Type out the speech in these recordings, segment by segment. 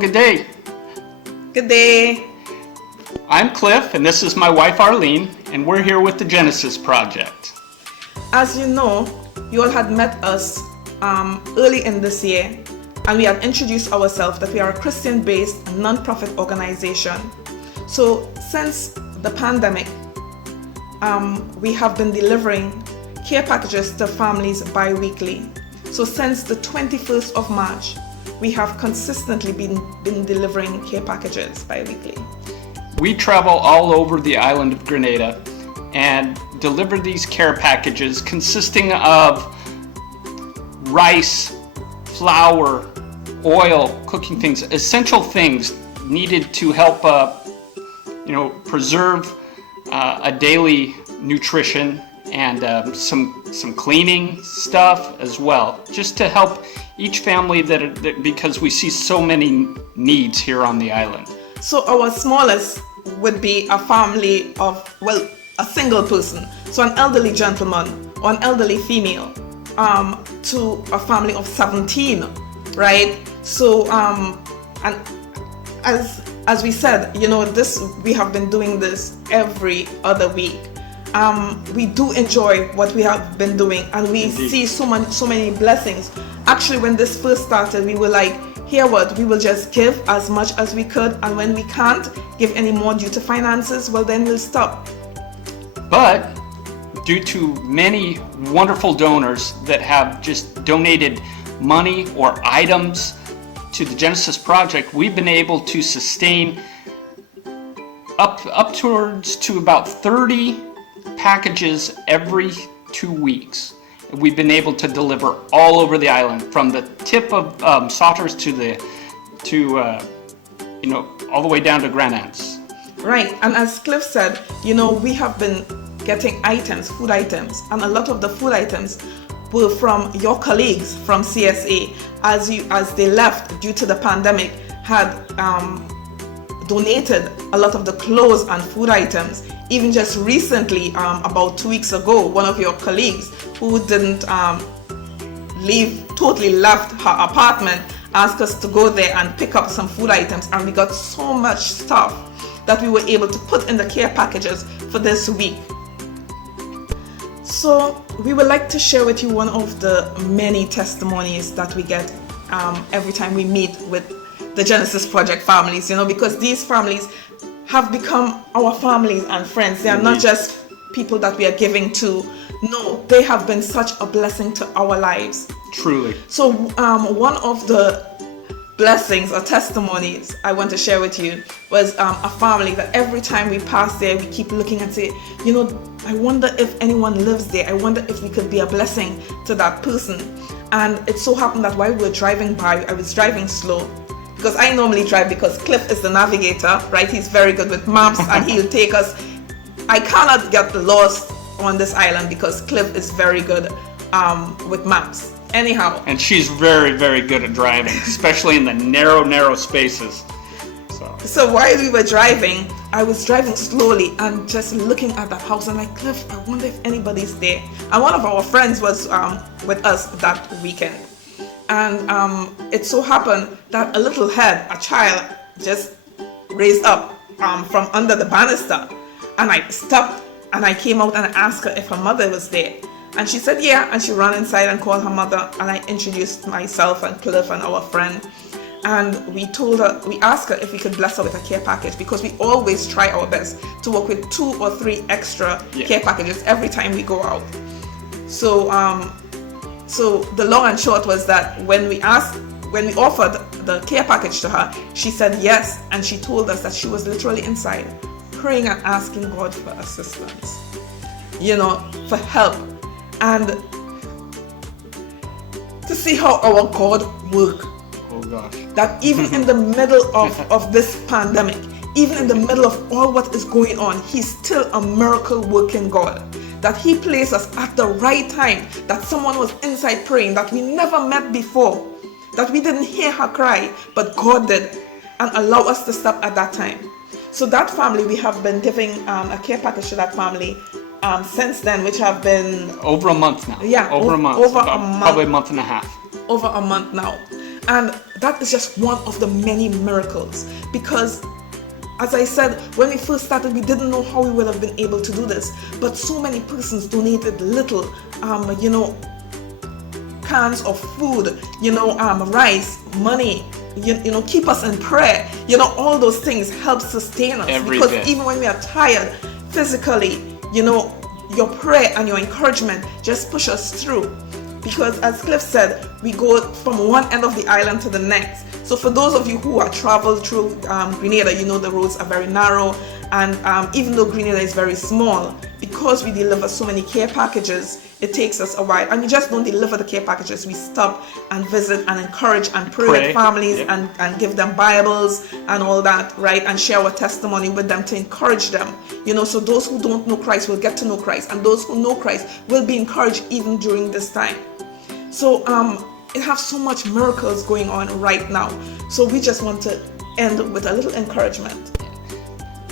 good day. Good day. I'm Cliff, and this is my wife Arlene, and we're here with the Genesis Project. As you know, you all had met us early in this year, and we had introduced ourselves that we are a Christian-based non-profit organization. So since the pandemic, we have been delivering care packages to families bi-weekly. So since the 21st of March, we have consistently been delivering care packages bi-weekly. We travel all over the island of Grenada and deliver these care packages consisting of rice, flour, oil, cooking things, essential things needed to help preserve a daily nutrition and some cleaning stuff as well, just to help each family because we see so many needs here on the island. So our smallest would be a family of, a single person, so an elderly gentleman or an elderly female, to a family of 17, right? So and as we said, we have been doing this every other week. We do enjoy what we have been doing, and we see so many blessings. Actually, when this first started, we were like, here what, we will just give as much as we could, and when we can't give any more due to finances, well then we'll stop. But due to many wonderful donors that have just donated money or items to the Genesis Project, we've been able to sustain up towards to about 30 packages every 2 weeks. We've been able to deliver all over the island, from the tip of Sauters all the way down to Grenada. Right, and as Cliff said, we have been getting food items, and a lot of the food items were from your colleagues from CSA, as they left due to the pandemic, had donated a lot of the clothes and food items. Even just recently, about 2 weeks ago, one of your colleagues who didn't totally left her apartment, asked us to go there and pick up some food items, and we got so much stuff that we were able to put in the care packages for this week. So we would like to share with you one of the many testimonies that we get every time we meet with the Genesis Project families, because these families have become our families and friends. They are not just people that we are giving to. No, they have been such a blessing to our lives. Truly. So one of the blessings or testimonies I want to share with you was a family that every time we pass there, we keep looking and say, I wonder if anyone lives there. I wonder if we could be a blessing to that person. And it so happened that while we were driving by, I was driving slow, because I normally drive because Cliff is the navigator, right? He's very good with maps and he'll take us. I cannot get lost on this island because Cliff is very good with maps. Anyhow. And she's very, very good at driving, especially in the narrow spaces. So while we were driving, I was driving slowly and just looking at that house, and like, Cliff, I wonder if anybody's there. And one of our friends was with us that weekend. And it so happened that a little head, a child, just raised up from under the banister. And I stopped and I came out and I asked her if her mother was there. And she said, yeah. And she ran inside and called her mother. And I introduced myself and Cliff and our friend. And we asked her if we could bless her with a care package, because we always try our best to work with 2 or 3 extra care packages every time we go out. So the long and short was that when we offered the care package to her, she said yes, and she told us that she was literally inside praying and asking God for assistance, for help, and to see how our God works. Oh gosh. That even in the middle of this pandemic, even in the middle of all what is going on, He's still a miracle working God. That He placed us at the right time, that someone was inside praying that we never met before, that we didn't hear her cry, but God did, and allow us to stop at that time. So that family, we have been giving a care package to that family since then, which have been over a month now. Yeah, over a month. Over a month. Probably a month and a half. Over a month now. And that is just one of the many miracles, because as I said, when we first started, we didn't know how we would have been able to do this, but so many persons donated little, cans of food, rice, money, keep us in prayer, all those things help sustain us. Because even when we are tired physically, your prayer and your encouragement just push us through. Because as Cliff said, we go from one end of the island to the next. So for those of you who are traveled through Grenada, the roads are very narrow, and even though Grenada is very small, because we deliver so many care packages, it takes us a while. And we just don't deliver the care packages, we stop and visit and encourage and pray with families. Yep. and give them Bibles and all that, right? And share our testimony with them to encourage them. So those who don't know Christ will get to know Christ, and those who know Christ will be encouraged even during this time. So it has so much miracles going on right now. So we just want to end with a little encouragement.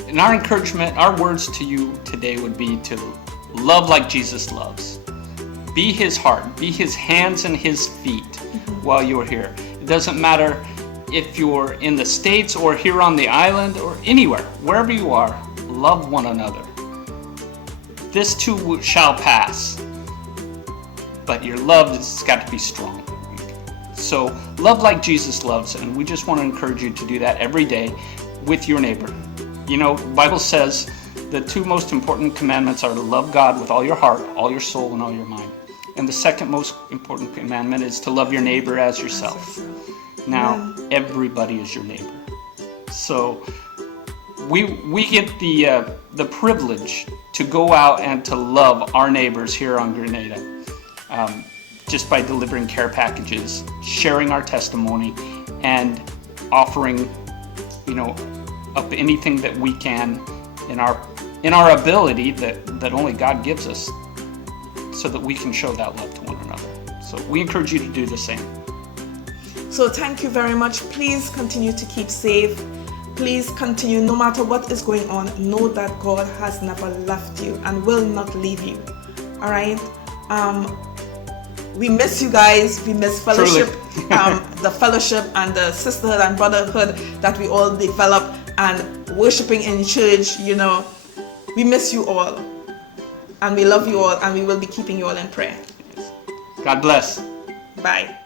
And our encouragement, our words to you today would be to love like Jesus loves. Be his heart, be his hands and his feet while you're here. It doesn't matter if you're in the States or here on the island or anywhere, wherever you are, love one another. This too shall pass, but your love has got to be strong. So love like Jesus loves, and we just want to encourage you to do that every day with your neighbor. The Bible says the two most important commandments are to love God with all your heart, all your soul, and all your mind. And the second most important commandment is to love your neighbor as yourself. Now, everybody is your neighbor. So we get the privilege to go out and to love our neighbors here on Grenada. Just by delivering care packages, sharing our testimony, and offering, up anything that we can in our ability that only God gives us, so that we can show that love to one another. So we encourage you to do the same. So thank you very much. Please continue to keep safe. Please continue, no matter what is going on, know that God has never left you and will not leave you. All right? We miss you guys. We miss fellowship, the fellowship and the sisterhood and brotherhood that we all develop, and worshiping in church. We miss you all, and we love you all, and we will be keeping you all in prayer. God bless. Bye.